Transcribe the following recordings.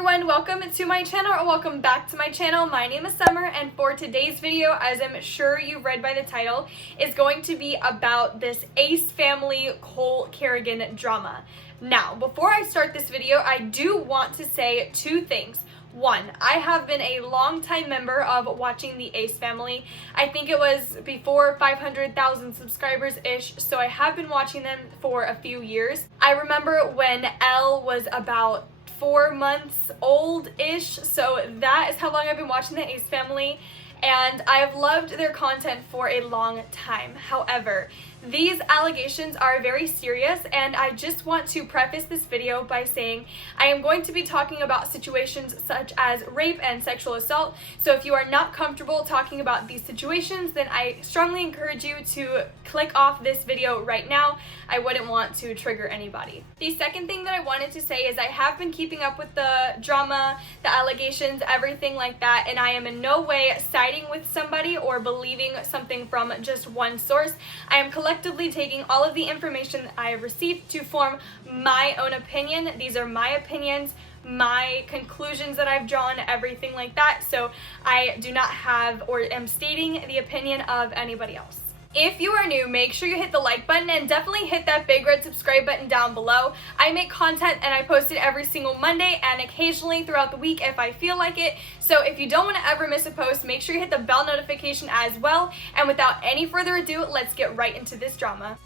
everyone, welcome to my channel, or welcome back to my channel. My name is Summer, and for today's video, as I'm sure you've read by the title, is going to be about this Ace family Cole Carrigan drama. Now, before I start this video, I do want to say two things. One, I have been a long-time member of watching the Ace family. I think it was before 500,000 subscribers-ish, so I have been watching them for a few years. I remember when Elle was about 4 months old-ish, so that is how long I've been watching the Ace family, and I have loved their content for a long time. However, these allegations are very serious, and I just want to preface this video by saying I am going to be talking about situations such as rape and sexual assault, so if you are not comfortable talking about these situations, then I strongly encourage you to click off this video right now. I wouldn't want to trigger anybody. The second thing that I wanted to say is I have been keeping up with the drama, the allegations, everything like that, and I am in no way siding with somebody or believing something from just one source. I am collectively taking all of the information that I have received to form my own opinion. These are my opinions, my conclusions that I've drawn, everything like that. So I do not have or am stating the opinion of anybody else. If you are new, make sure you hit the like button and definitely hit that big red subscribe button down below. I make content and I post it every single Monday and occasionally throughout the week if I feel like it. So if you don't want to ever miss a post, make sure you hit the bell notification as well. And without any further ado, let's get right into this drama.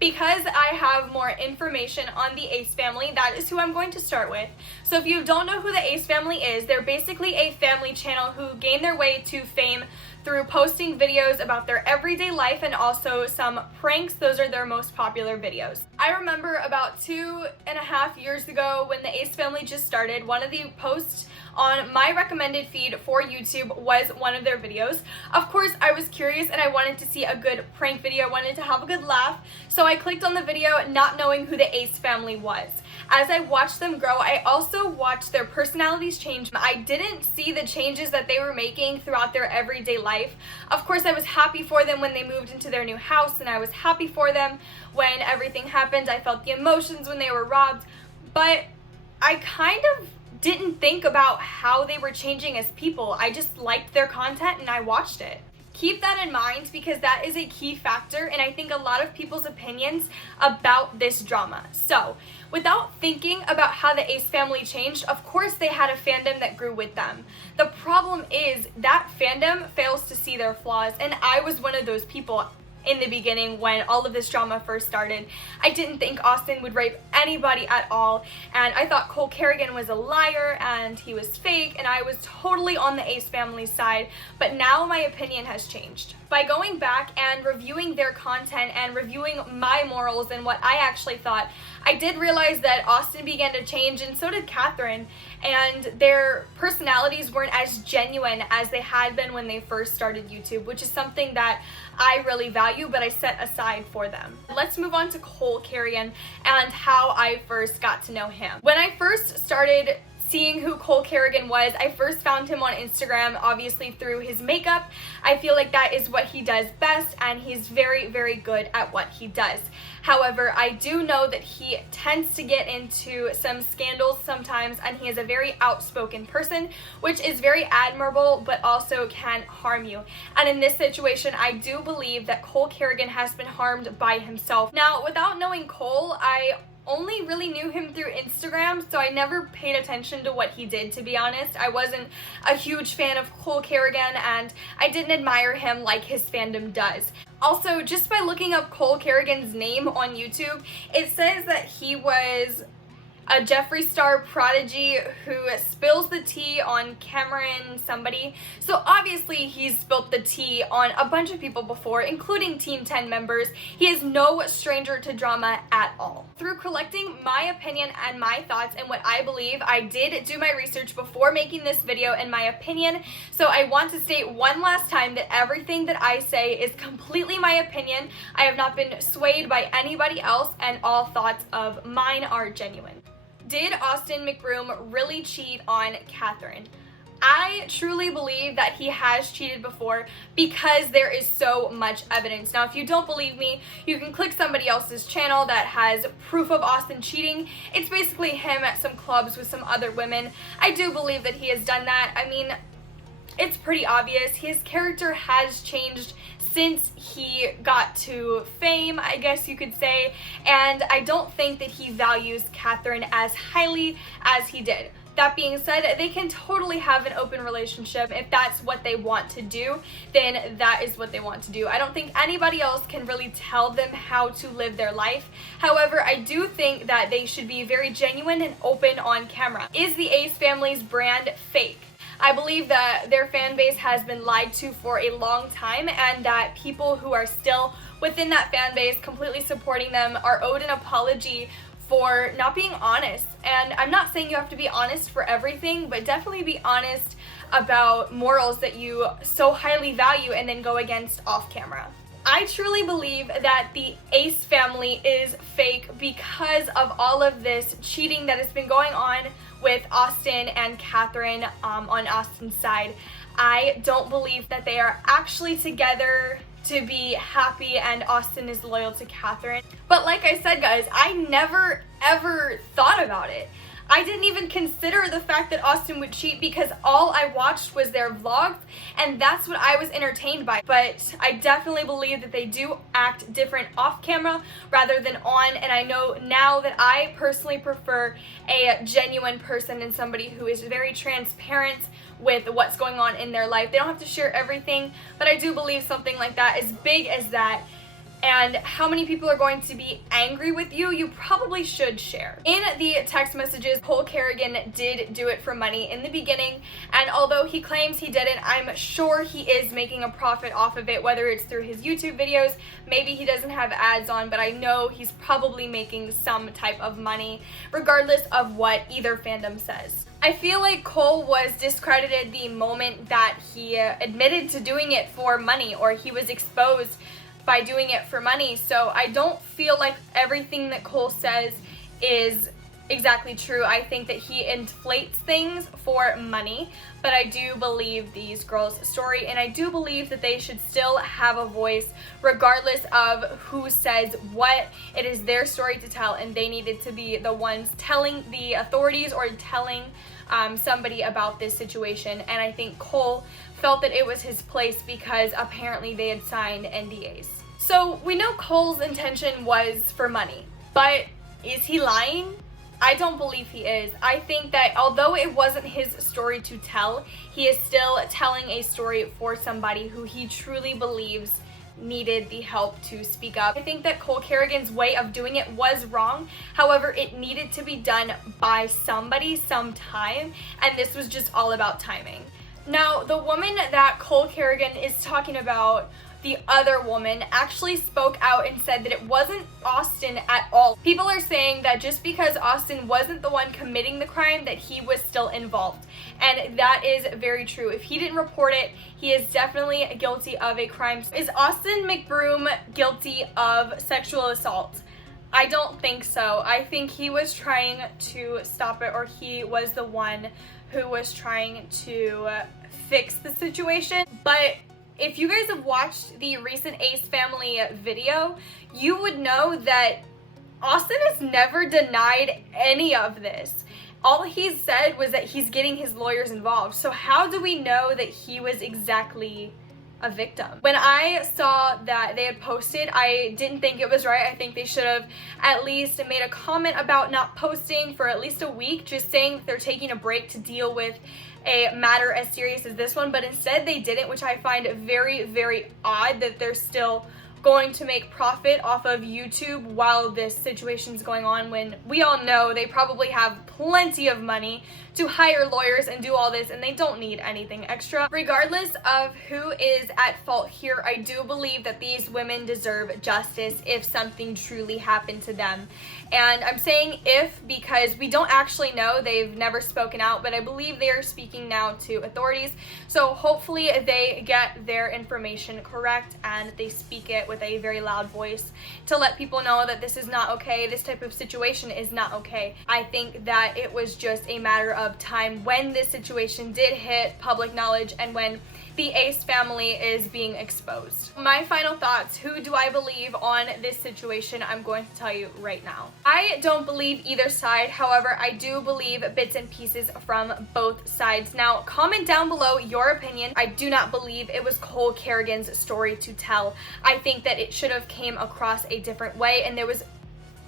Because I have more information on the Ace family, that is who I'm going to start with. So if you don't know who the Ace family is, they're basically a family channel who gain their way to fame through posting videos about their everyday life and also some pranks. Those are their most popular videos. I remember about 2.5 years ago when the Ace family just started, one of the posts on my recommended feed for YouTube was one of their videos. Of course, I was curious and I wanted to see a good prank video. I wanted to have a good laugh, so I clicked on the video not knowing who the Ace family was. As I watched them grow, I also watched their personalities change. I didn't see the changes that they were making throughout their everyday life. Of course, I was happy for them when they moved into their new house, and I was happy for them when everything happened. I felt the emotions when they were robbed, but I kind of didn't think about how they were changing as people. I just liked their content and I watched it. Keep that in mind because that is a key factor, and I think a lot of people's opinions about this drama. So, without thinking about how the Ace family changed, of course they had a fandom that grew with them. The problem is that fandom fails to see their flaws, and I was one of those people in the beginning when all of this drama first started. I didn't think Austin would rape anybody at all, and I thought Cole Carrigan was a liar and he was fake, and I was totally on the Ace family's side, but now my opinion has changed. By going back and reviewing their content and reviewing my morals and what I actually thought, I did realize that Austin began to change, and so did Catherine, and their personalities weren't as genuine as they had been when they first started YouTube, which is something that I really value, but I set aside for them. Let's move on to Cole Carrigan and how I first got to know him. When I first started seeing who Cole Carrigan was, I first found him on Instagram, obviously through his makeup. I feel like that is what he does best, and he's very, very good at what he does. However, I do know that he tends to get into some scandals sometimes, and he is a very outspoken person, which is very admirable, but also can harm you. And in this situation, I do believe that Cole Carrigan has been harmed by himself. Now, without knowing Cole, I only really knew him through Instagram, so I never paid attention to what he did, to be honest. I wasn't a huge fan of Cole Carrigan, and I didn't admire him like his fandom does. Also, just by looking up Cole Carrigan's name on YouTube, it says that he was a Jeffree Star prodigy who spills the tea on Cameron somebody. So obviously he's spilled the tea on a bunch of people before, including Team 10 members. He is no stranger to drama at all. Through collecting my opinion and my thoughts and what I believe, I did do my research before making this video and my opinion. So I want to state one last time that everything that I say is completely my opinion. I have not been swayed by anybody else, and all thoughts of mine are genuine. Did Austin McBroom really cheat on Catherine? I truly believe that he has cheated before because there is so much evidence. Now, if you don't believe me, you can click somebody else's channel that has proof of Austin cheating. It's basically him at some clubs with some other women. I do believe that he has done that. I mean, it's pretty obvious. His character has changed since he got to fame, I guess you could say, and I don't think that he values Catherine as highly as he did. That being said, they can totally have an open relationship. If that's what they want to do, then that is what they want to do. I don't think anybody else can really tell them how to live their life. However, I do think that they should be very genuine and open on camera. Is the Ace family's brand fake? I believe that their fan base has been lied to for a long time, and that people who are still within that fan base completely supporting them are owed an apology for not being honest. And I'm not saying you have to be honest for everything, but definitely be honest about morals that you so highly value and then go against off camera. I truly believe that the Ace family is fake because of all of this cheating that has been going on with Austin and Catherine on Austin's side. I don't believe that they are actually together to be happy and Austin is loyal to Catherine. But like I said, guys, I never ever thought about it. I didn't even consider the fact that Austin would cheat because all I watched was their vlogs, and that's what I was entertained by. But I definitely believe that they do act different off camera rather than on, and I know now that I personally prefer a genuine person and somebody who is very transparent with what's going on in their life. They don't have to share everything, but I do believe something like that, as big as that, and how many people are going to be angry with you, you probably should share. In the text messages, Cole Carrigan did do it for money in the beginning, and although he claims he didn't, I'm sure he is making a profit off of it, whether it's through his YouTube videos, maybe he doesn't have ads on, but I know he's probably making some type of money, regardless of what either fandom says. I feel like Cole was discredited the moment that he admitted to doing it for money, or he was exposed by doing it for money. So I don't feel like everything that Cole says is exactly true. I think that he inflates things for money, but I do believe these girls' story, and I do believe that they should still have a voice regardless of who says what. It is their story to tell, and they needed to be the ones telling the authorities or telling somebody about this situation. And I think Cole felt that it was his place because apparently they had signed NDAs. So we know Cole's intention was for money, but is he lying? I don't believe he is. I think that although it wasn't his story to tell, he is still telling a story for somebody who he truly believes needed the help to speak up. I think that Cole Carrigan's way of doing it was wrong. However, it needed to be done by somebody sometime, and this was just all about timing. Now, the woman that Cole Carrigan is talking about, the other woman, actually spoke out and said that it wasn't Austin at all. People are saying that just because Austin wasn't the one committing the crime, that he was still involved. And that is very true. If he didn't report it, he is definitely guilty of a crime. Is Austin McBroom guilty of sexual assault? I don't think so. I think he was trying to stop it, or he was the one who was trying to fix the situation. But if you guys have watched the recent Ace family video, you would know that Austin has never denied any of this. All he said was that he's getting his lawyers involved. So how do we know that he was exactly a victim? When I saw that they had posted, I didn't think it was right. I think they should have at least made a comment about not posting for at least a week, just saying that they're taking a break to deal with a matter as serious as this one, but instead they didn't, which I find very, very odd that they're still going to make profit off of YouTube while this situation's going on, when we all know they probably have plenty of money to hire lawyers and do all this, and they don't need anything extra. Regardless of who is at fault here, I do believe that these women deserve justice if something truly happened to them. And I'm saying if because we don't actually know. They've never spoken out, but I believe they are speaking now to authorities. So hopefully they get their information correct and they speak it with a very loud voice to let people know that this is not okay. This type of situation is not okay. I think that it was just a matter of time when this situation did hit public knowledge and when the Ace family is being exposed. My final thoughts, who do I believe on this situation? I'm going to tell you right now. I don't believe either side, however, I do believe bits and pieces from both sides. Now, comment down below your opinion. I do not believe it was Cole Carrigan's story to tell. I think that it should have came across a different way, and there was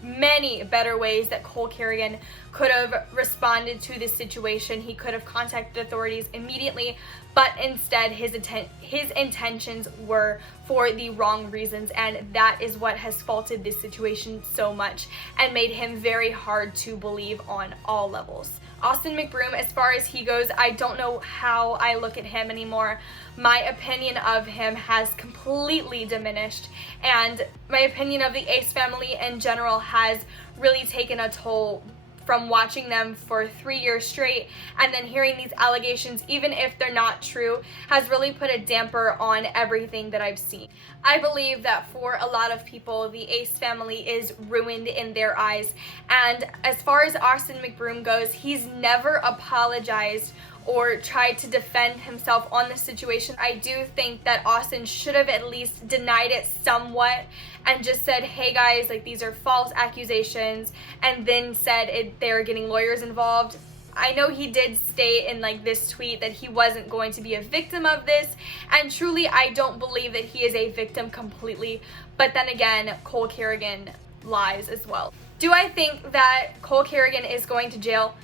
many better ways that Cole Carrigan could have responded to this situation. He could have contacted authorities immediately, but instead his intentions were for the wrong reasons, and that is what has faulted this situation so much and made him very hard to believe on all levels. Austin McBroom, as far as he goes, I don't know how I look at him anymore. My opinion of him has completely diminished, and my opinion of the Ace family in general has really taken a toll from watching them for 3 years straight and then hearing these allegations, even if they're not true, has really put a damper on everything that I've seen. I believe that for a lot of people, the Ace family is ruined in their eyes. And as far as Austin McBroom goes, he's never apologized or tried to defend himself on this situation. I do think that Austin should have at least denied it somewhat and just said, hey guys, like, these are false accusations, and then said they're getting lawyers involved. I know he did state in like this tweet that he wasn't going to be a victim of this, and truly I don't believe that he is a victim completely, but then again, Cole Carrigan lies as well. Do I think that Cole Carrigan is going to jail?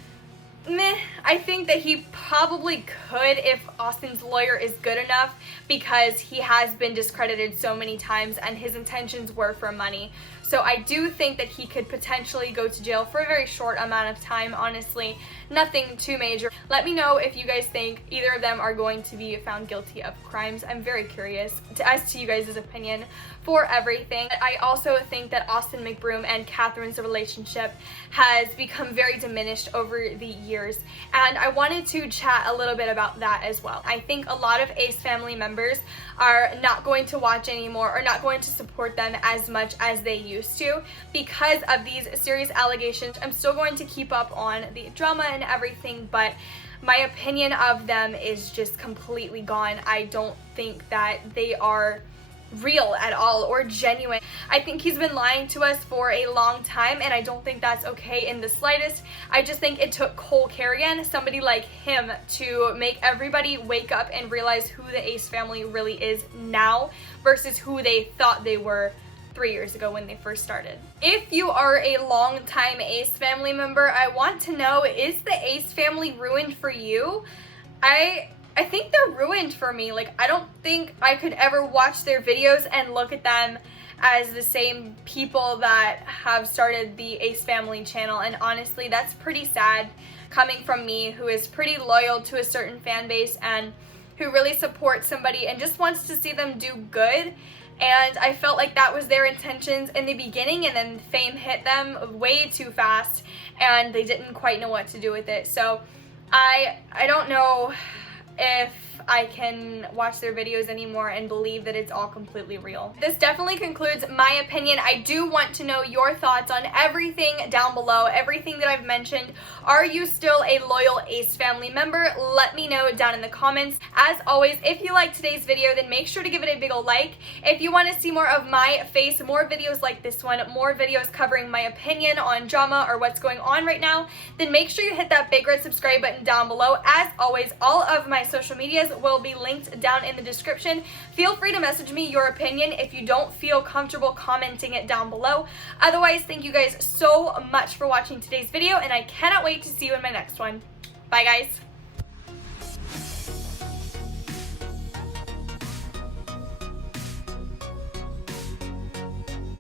Meh. I think that he probably could if Austin's lawyer is good enough, because he has been discredited so many times and his intentions were for money. So I do think that he could potentially go to jail for a very short amount of time, honestly. Nothing too major. Let me know if you guys think either of them are going to be found guilty of crimes. I'm very curious as to you guys' opinion for everything. I also think that Austin McBroom and Catherine's relationship has become very diminished over the years, and I wanted to chat a little bit about that as well. I think a lot of Ace family members are not going to watch anymore or not going to support them as much as they used to because of these serious allegations. I'm still going to keep up on the drama and everything, but my opinion of them is just completely gone. I don't think that they are real at all or genuine. I think he's been lying to us for a long time, and I don't think that's okay in the slightest. I just think it took Cole Carrigan, somebody like him, to make everybody wake up and realize who the Ace family really is now versus who they thought they were 3 years ago when they first started. If you are a long-time Ace family member, I want to know, is the Ace family ruined for you? I think they're ruined for me. Like, I don't think I could ever watch their videos and look at them as the same people that have started the Ace family channel, and honestly, that's pretty sad coming from me, who is pretty loyal to a certain fan base and who really supports somebody and just wants to see them do good. And I felt like that was their intentions in the beginning, and then fame hit them way too fast and they didn't quite know what to do with it. So I don't know if I can watch their videos anymore and believe that it's all completely real. This definitely concludes my opinion. I do want to know your thoughts on everything down below, everything that I've mentioned. Are you still a loyal Ace family member? Let me know down in the comments. As always, if you liked today's video, then make sure to give it a big ol' like. If you want to see more of my face, more videos like this one, more videos covering my opinion on drama or what's going on right now, then make sure you hit that big red subscribe button down below. As always, all of my social medias will be linked down in the description. Feel free to message me your opinion if you don't feel comfortable commenting it down below. Otherwise, thank you guys so much for watching today's video, and I cannot wait to see you in my next one. Bye, guys.